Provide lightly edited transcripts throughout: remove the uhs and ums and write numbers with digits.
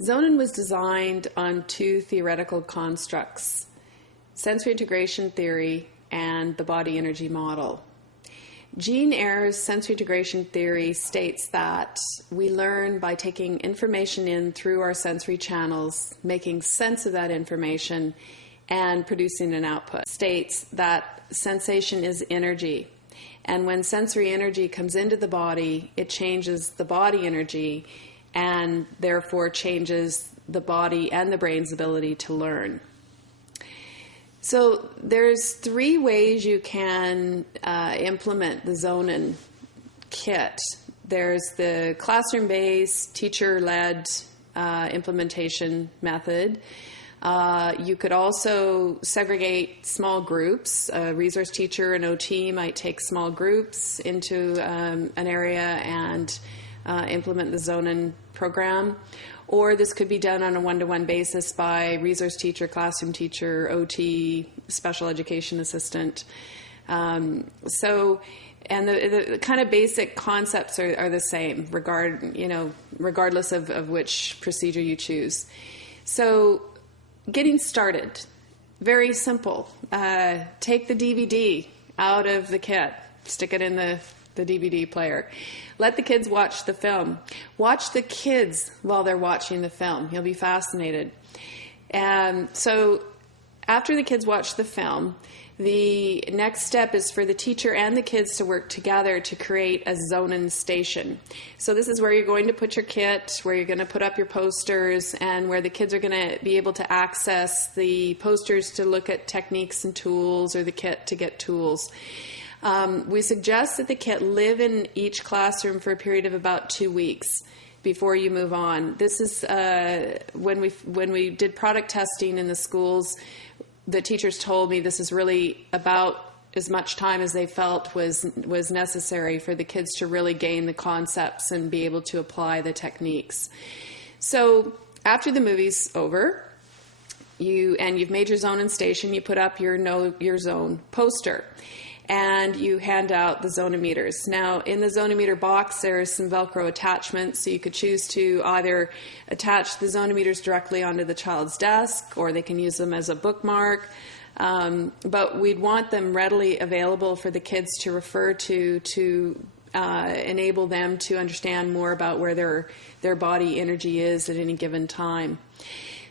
Zonin was designed on two theoretical constructs: sensory integration theory and the body energy model. Jean Eyre's sensory integration theory states that we learn by taking information in through our sensory channels, making sense of that information, and producing an output. States that sensation is energy, and when sensory energy comes into the body, it changes the body energy and therefore changes the body and the brain's ability to learn. So there's three ways you can implement the Zonin kit. There's the classroom-based, teacher-led implementation method. You could also segregate small groups. A resource teacher, an OT might take small groups into an area and implement the Zonin program. Or this could be done on a one-to-one basis by resource teacher, classroom teacher, OT, special education assistant. And the kind of basic concepts are the same, regardless of which procedure you choose. So getting started, very simple. Take the DVD out of the kit, stick it in the DVD player. Let the kids watch the film. Watch the kids while they're watching the film. You'll be fascinated. And so after the kids watch the film, the next step is for the teacher and the kids to work together to create a Zonin station. So this is where you're going to put your kit, where you're going to put up your posters, and where the kids are going to be able to access the posters to look at techniques and tools, or the kit to get tools. We suggest that the kit live in each classroom for a period of about 2 weeks before you move on. This is when we did product testing in the schools, the teachers told me this is really about as much time as they felt was necessary for the kids to really gain the concepts and be able to apply the techniques. So after the movie's over, you've made your Zonin station, you put up your Know Your Zone poster, and you hand out the zonimeters. Now, in the zonimeter box, there's some Velcro attachments, so you could choose to either attach the zonimeters directly onto the child's desk, or they can use them as a bookmark. But we'd want them readily available for the kids to refer to enable them to understand more about where their body energy is at any given time.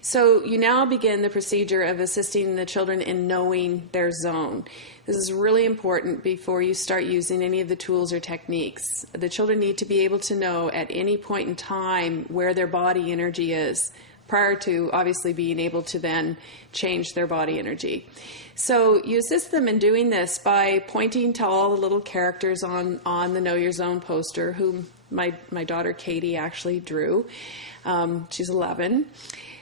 So you now begin the procedure of assisting the children in knowing their zone. This is really important before you start using any of the tools or techniques. The children need to be able to know at any point in time where their body energy is, prior to obviously being able to then change their body energy. So you assist them in doing this by pointing to all the little characters on the Know Your Zone poster, whom my daughter Katie actually drew. She's 11.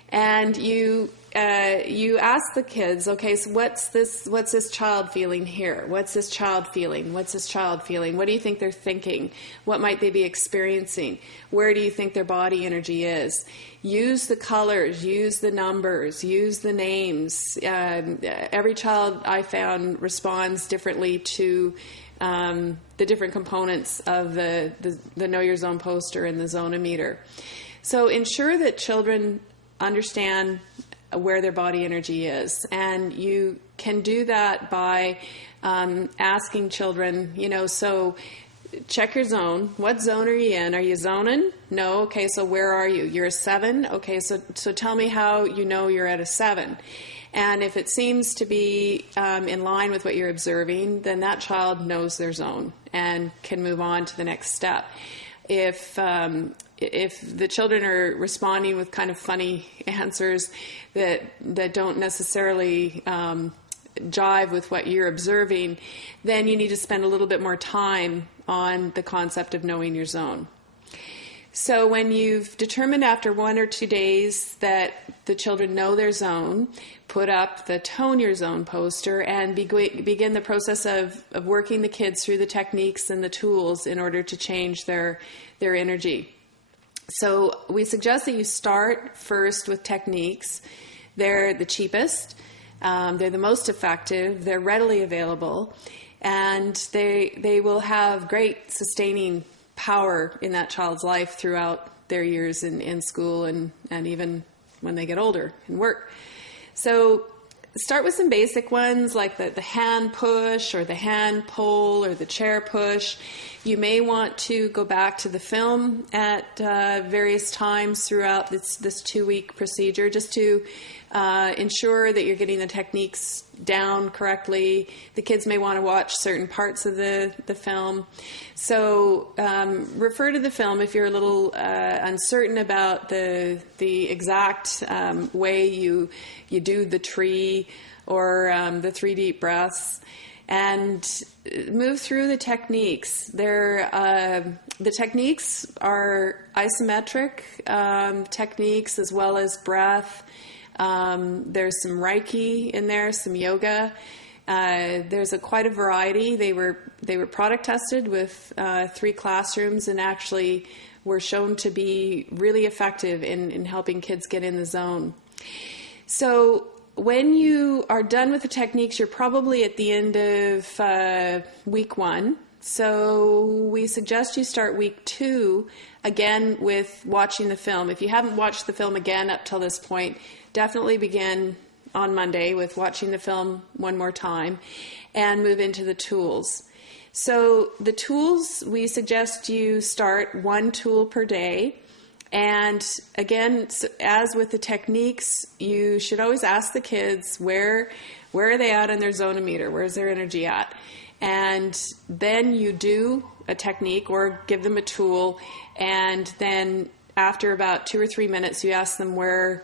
And you ask the kids, okay, so what's this child feeling here? What's this child feeling? What's this child feeling? What do you think they're thinking? What might they be experiencing? Where do you think their body energy is? Use the colors, use the numbers, use the names. Every child, I found, responds differently to the different components of the Know Your Zone poster and the Zonimeter. So ensure that children understand where their body energy is, and you can do that by asking children, so check your zone. What zone are you in? Are you zoning? No. Okay, so where are you? You're a 7? Okay, so tell me how you know you're at a 7. And if it seems to be in line with what you're observing, then that child knows their zone and can move on to the next step. If the children are responding with kind of funny answers that don't necessarily jive with what you're observing, then you need to spend a little bit more time on the concept of knowing your zone. So when you've determined after 1 or 2 days that the children know their zone, put up the Tone Your Zone poster and begin the process of working the kids through the techniques and the tools in order to change their energy. So we suggest that you start first with techniques. They're the cheapest, they're the most effective, they're readily available, and they will have great sustaining power in that child's life throughout their years in school and even when they get older and work. So start with some basic ones like the hand push or the hand pull or the chair push. You may want to go back to the film at various times throughout this 2-week procedure just to ensure that you're getting the techniques down correctly. The kids may want to watch certain parts of the film. So refer to the film if you're a little uncertain about the exact way you do the tree or the 3 deep breaths, and move through the techniques. The techniques are isometric techniques as well as breath. There's some Reiki in there, some yoga. There's quite a variety. They were product tested with 3 classrooms and actually were shown to be really effective in helping kids get in the zone. So when you are done with the techniques, you're probably at the end of week 1. So we suggest you start week 2 again with watching the film. If you haven't watched the film again up till this point, definitely begin on Monday with watching the film one more time and move into the tools. So the tools, we suggest you start 1 tool per day. And again, as with the techniques, you should always ask the kids where are they at on their zonometer, where's their energy at? And then you do a technique or give them a tool, and then after about 2 or 3 minutes, you ask them where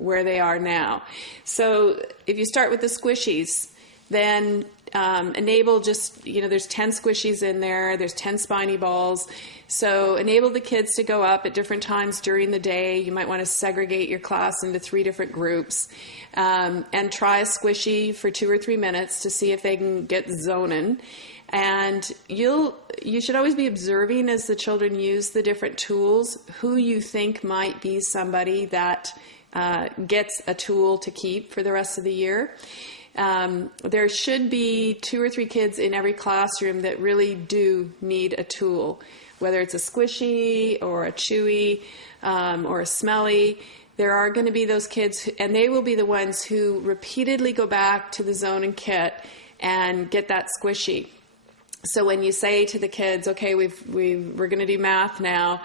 they are now. So if you start with the squishies, then enable just, there's 10 squishies in there, there's 10 spiny balls. So enable the kids to go up at different times during the day. You might want to segregate your class into 3 different groups and try a squishy for 2 or 3 minutes to see if they can get zoning. And you should always be observing as the children use the different tools who you think might be somebody that gets a tool to keep for the rest of the year. There should be 2 or 3 kids in every classroom that really do need a tool, whether it's a squishy or a chewy or a smelly. There are going to be those kids, and they will be the ones who repeatedly go back to the zone and kit and get that squishy. So when you say to the kids, okay, we're going to do math now,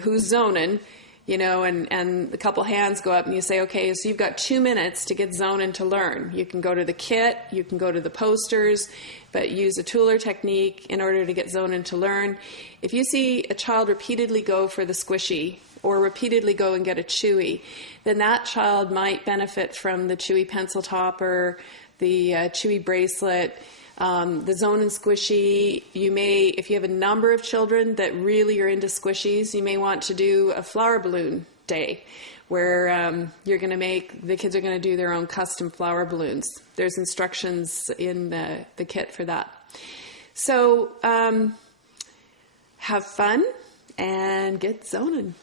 who's zoning? And a couple hands go up and you say, okay, so you've got 2 minutes to get zoning to learn. You can go to the kit, you can go to the posters, but use a tool or technique in order to get zoning to learn. If you see a child repeatedly go for the squishy or repeatedly go and get a chewy, then that child might benefit from the chewy pencil topper, the chewy bracelet, the zone and squishy. You may, if you have a number of children that really are into squishies, you may want to do a flower balloon day where the kids are going to do their own custom flower balloons. There's instructions in the kit for that. So have fun and get zoning.